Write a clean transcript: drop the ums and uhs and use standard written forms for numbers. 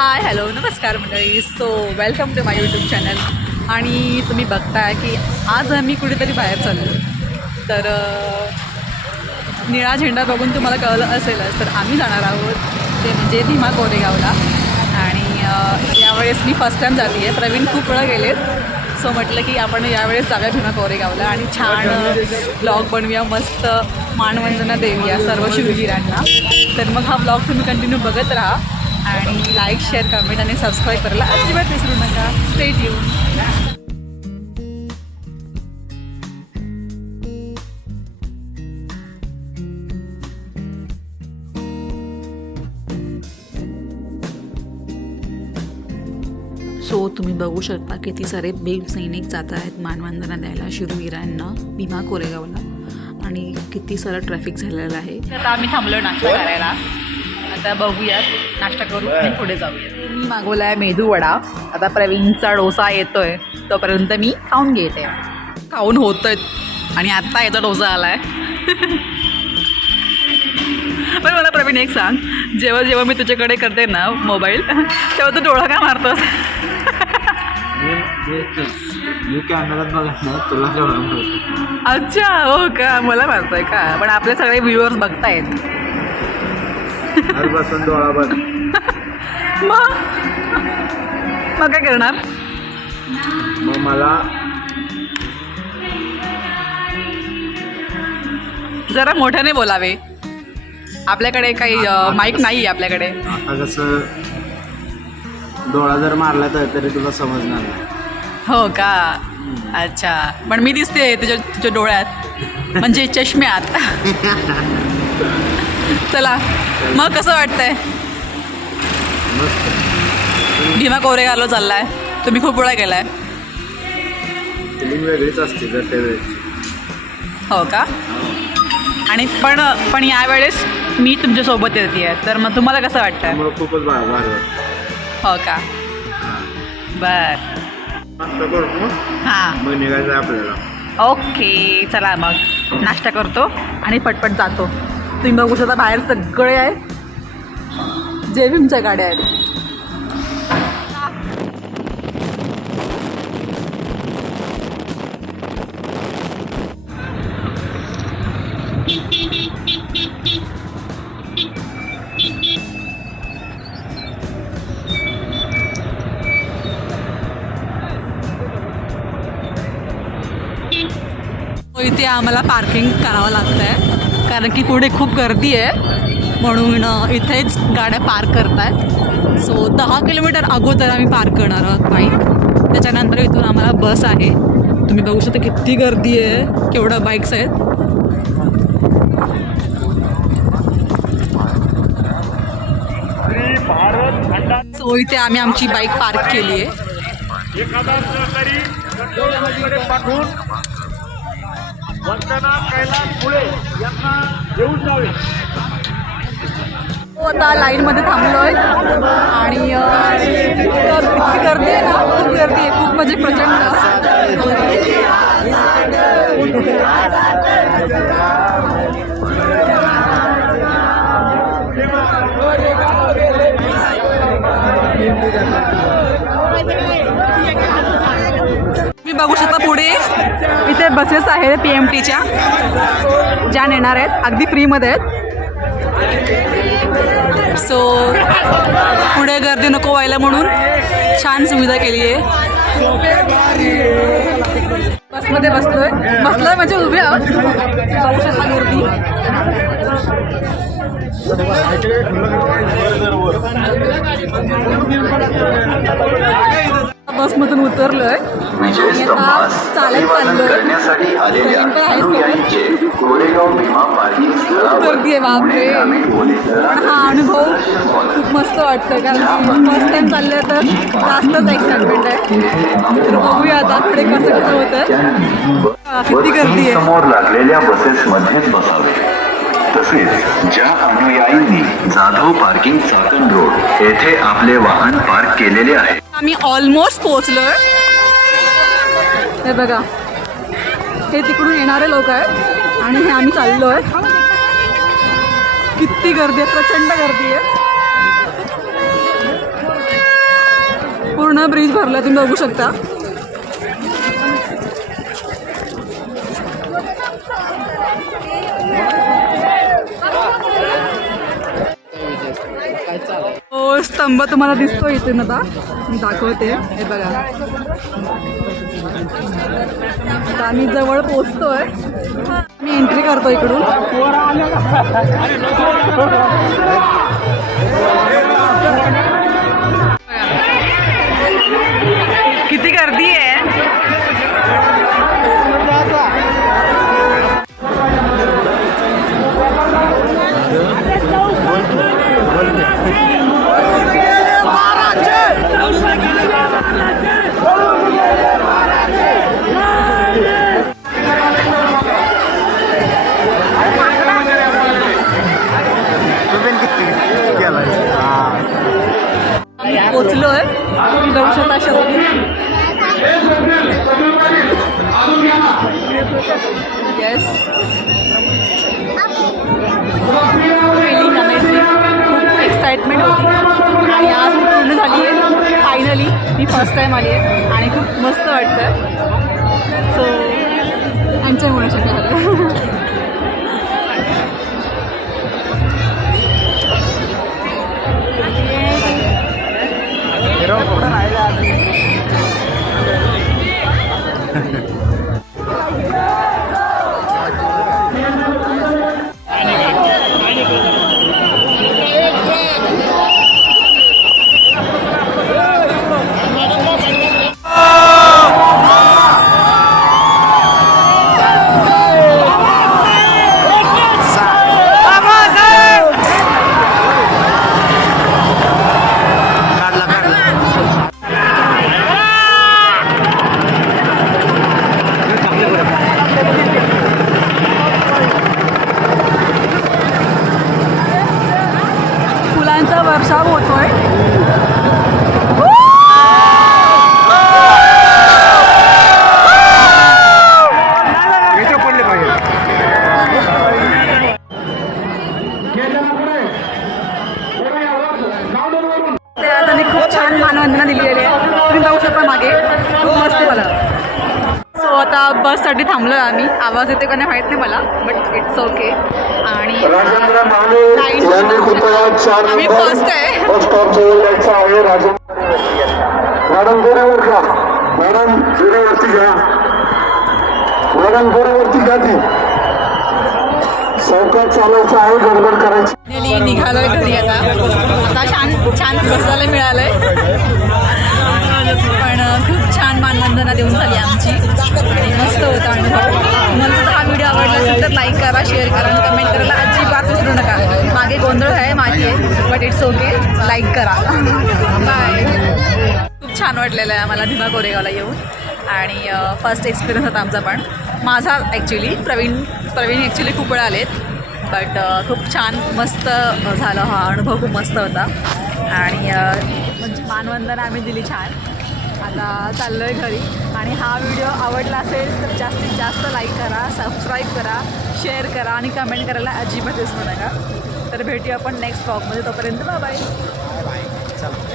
हाय hello नमस्कार मंडळी. So welcome to my YouTube channel. आणि तुम्ही बघताय की आज आम्ही कुठेतरी बाहेर चाललो. तर निळा झेंडा बघून तुम्हाला कळलं असेलच, तर आम्ही जाणार आहोत ते म्हणजे भीमा कोरेगावला. आणि यावेळेस मी फर्स्ट टाईम जाते आहे. प्रवीण खूप वेळा गेलेत. सो म्हटलं की आपण यावेळेस जाऊया भीमा कोरेगावला आणि छान ब्लॉग बनवूया, मस्त मानवंदना देऊया सर्व शूरवीरांना. तर मग हा ब्लॉग तुम्ही कंटिन्यू बघत राहा आणि लाईक, शेअर, कमेंट आणि सबस्क्राईब करायला अजिबात विसरू नका. Stay tune. सो तुम्ही बघू शकता किती सारे भीम सैनिक जात आहेत मानवंदना द्यायला शूरवीरांना भीमा कोरेगावला. आणि किती सारं ट्रॅफिक झालेलं आहे. आता आम्ही थांबलो नाश्ता करायला. आता बघूयात, नाश्ता करू आणि पुढे जाऊयात. मी मागवला आहे मेदू वडा. आता प्रवीणचा डोसा येतोय, तोपर्यंत मी खाऊन घेते. खाऊन होतोय आणि आत्ता याचा डोसा आला आहे. पण मला प्रवीण एक सांग, जेव्हा जेव्हा मी तुझ्याकडे करते ना मोबाईल, तेव्हा तू डोळा का मारतोस? मी कॅमेऱ्यात बघत नाही, तुला जेवढं. अच्छा, हो का? मला मारतोय का? पण आपले सगळे व्ह्युअर्स बघतायत. बसून डोळा बंद. मग काय करणार? मग मला जरा मोठ्याने बोलावे. आपल्याकडे काही माईक नाही आहे आपल्याकडे. आता कसं डोळा जर मारला तर तरी तुला समजणार नाही. हो का? अच्छा, पण मी दिसते तुझ्या डोळ्यात, म्हणजे चष्म्यात. चला मग कसं वाटतंय? भीमा कोरेगावला चाललाय. तुम्ही खूप वेळा गेलाय. फिलिंग वेगळीच असते जर त्यावेळेस. हो का? आणि पण यावेळेस मी तुमच्यासोबत येते आहे, तर मग तुम्हाला कसं वाटतं? मला खूपच भारी वाटतं. हो का? बर. नाश्ता करतो, हां, मग निघायचं आपल्याला. ओके. चला मग नाश्ता करतो आणि पटपट जातो. तुम्ही बघू शकता बाहेर सगळे आहे, जय भीमच्या गाड्या आहेत. इथे आम्हाला पार्किंग करावं लागतं आहे, कारण की पुढे खूप गर्दी आहे, म्हणून इथेच गाड्या पार्क करत आहेत. सो 10 किलोमीटर अगोदर आम्ही पार्क करणार आहोत बाईक. त्याच्यानंतर इथून आम्हाला बस आहे. तुम्ही बघू शकता किती गर्दी आहे, केवढ्या बाईक्स आहेत. सो इथे आम्ही आमची बाईक पार्क केली आहे. आता लाईनमध्ये थांबलोय आणि इतकी गर्दी आहे ना, खूप गर्दी आहे, खूप म्हणजे प्रचंड. मी बघू शकता पुढे इथे बसेस आहेत PMTच्या, ज्या नेणार आहेत, अगदी फ्रीमध्ये आहेत. सो पुढे गर्दी नको व्हायला म्हणून छान सुविधा केली आहे. बसमध्ये बसलोय म्हणजे उभे आहोत. बघू शकता गर्दी. बसमधून उतरलोय, चालत चाललोय. खूप गर्दी आहे बापरे. पण हा अनुभव खूप मस्त वाटतोय, कारण फर्स्ट टाइम चाललंय तर जास्तच एक्साइटमेंट आहे. तर बघूया आता पुढे कसं कसं होतं. किती गर्दी आहे. समोर लागलेल्या बसेसमध्येच बसावे. तसेच ज्या अनुयायींनी जाधव पार्किंग चाकण रोड येथे आपले वाहन पार्क केलेले आहे. आम्ही ऑलमोस्ट पोहोचलोय. हे बघा, हे तिकडून येणारे लोक आहेत आणि हे आम्ही चाललोय. किती गर्दी आहे, प्रचंड गर्दी आहे. पूर्ण ब्रिज भरला तुम्ही बघू शकता. हो, स्तंभ तुम्हाला दिसतो इथे ना. आता मी दाखवते, हे बघा. आता आम्ही जवळ पोचतोय. मी एंट्री करतो इकडून. किती गर्दी आहे. पोचलोय. तुम्ही बघू शकता येस. Feeling amazing. खूप एक्साइटमेंट होती आणि आज पूर्ण झाली आहे फायनली. मी फर्स्ट टाईम आली आहे आणि खूप मस्त वाटतं. सो एन्जॉय होऊ शकतं. फुलांचा वर्षाव होतोय. त्यांनी खूप छान मानवंदना दिलेली आहे. तुम्ही बघू शकता मागे. खूप मस्त मला. सो आता बससाठी थांबलो आहे आम्ही. आवाज येते का नाही माहीत नाही मला, बट इट्स ओके. आणि आम्ही फर्स्ट आहे. मॅडम जोरावर का मॅडम जोरावरती घ्या. मॅडम जोरावरती घ्या. ती सावकाश चालवायचं आहे. गडबड करायची. निघालोय घरी. आता छान छान बसायला मिळालंय. पण खूप छान मानवंदना देऊन झाली आमची आणि मस्त होता अनुभव. तुम्हाला जर हा व्हिडिओ आवडला असेल तर लाईक करा, शेअर करा आणि कमेंट करायला अजिबात विसरू नका. मागे गोंधळ आहे माहिती आहे, बट इट्स ओके. लाईक करा. बाय. खूप छान वाटलेलं आहे आम्हाला भीमा कोरेगावला येऊन. आणि फर्स्ट एक्सपिरियन्स होता आमचा. पण माझा ॲक्च्युली प्रवीण ॲक्च्युली खूप वेळा आलेत. बट खूप छान मस्त झालं. हा अनुभव खूप मस्त होता. आणि म्हणजे मानवंदना आम्ही दिली छान. आता चाललो आहे घरी. आणि हा व्हिडिओ आवडला असेल तर जास्तीत जास्त लाईक करा, सबस्क्राईब करा, शेअर करा आणि कमेंट करायला अजिबात विसरू नका. तर भेटूया आपण नेक्स्ट ब्लॉगमध्ये. तोपर्यंत बाय बाय. चला.